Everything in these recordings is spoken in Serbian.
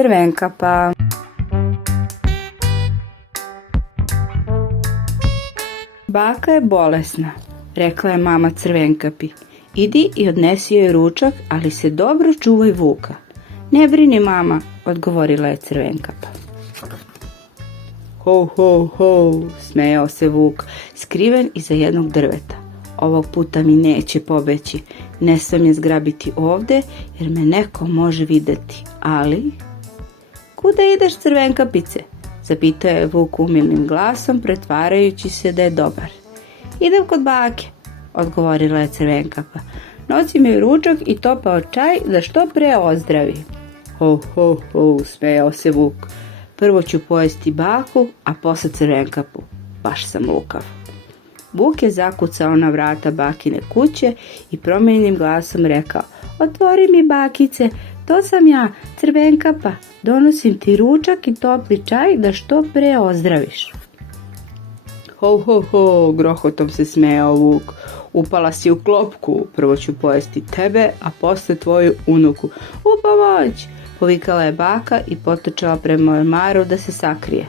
Crvenkapa. Baka je bolesna, rekla je mama Crvenkapi. Idi i odnesi joj ručak, ali se dobro čuvaj vuka. Ne brini, mama, odgovorila je Crvenkapa. Ho, ho, ho, smejao se vuk, skriven iza jednog drveta. Ovog puta mi neće pobeći, ne smem je zgrabiti ovde, jer me neko može videti, ali... Kuda ideš, Crvenkapice? Zapitao je vuk umilnim glasom, pretvarajući se da je dobar. Idem kod bake, odgovorila je Crvenkapa. Nosim joj ručak i topao čaj da što pre ozdravi. Ho, ho, ho, smejao se vuk. Prvo ću pojesti baku, a posle Crvenkapu. Baš sam lukav. Vuk je zakucao na vrata bakine kuće i promenjenim glasom rekao: Otvori mi, bakice, to sam ja, Crvenkapa. Donosim ti ručak i topli čaj da što pre ozdraviš. Ho, ho, ho, grohotom se smejao vuk. Upala si u klopku, prvo ću pojesti tebe, a posle tvoju unuku. U pomoć! Povikala je baka i potrčala prema ormaru da se sakrije.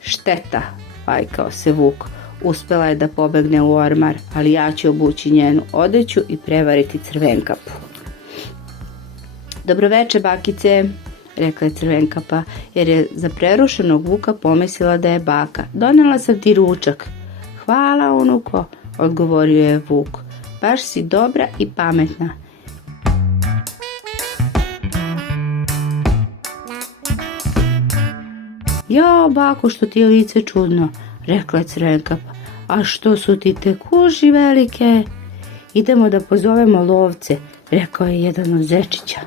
Šteta, vajkao se vuk. Uspela je da pobegne u ormar, ali ja ću obući njenu odeću i prevariti Crvenkapu. Dobroveče, bakice, rekla je Crvenkapa, jer je za prerušenog vuka pomislila da je baka. Donela sam ti ručak. Hvala, unuko, odgovorio je vuk. Baš si dobra i pametna. Jao, bako, što ti je lice čudno, rekla je Crvenkapa. A što su ti te kuži velike? Idemo da pozovemo lovce, rekao je jedan od zečića.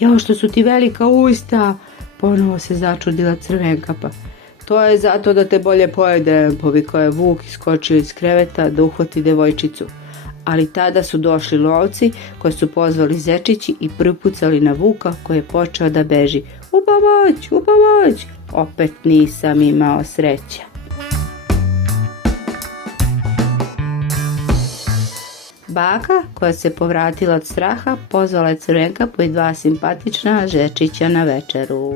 Jao, što su ti velika usta, ponovo se začudila Crvenkapa. To je zato da te bolje pojedem, povikao je vuk i skočio iz kreveta da uhvati devojčicu. Ali tada su došli lovci koje su pozvali zečići i pripucali na vuka koji je počeo da beži. U pomoć, u pomoć! Opet nisam imao sreće. Baka, koja se povratila od straha, pozvala je Crvenkapu i dva simpatična zečića na večeru.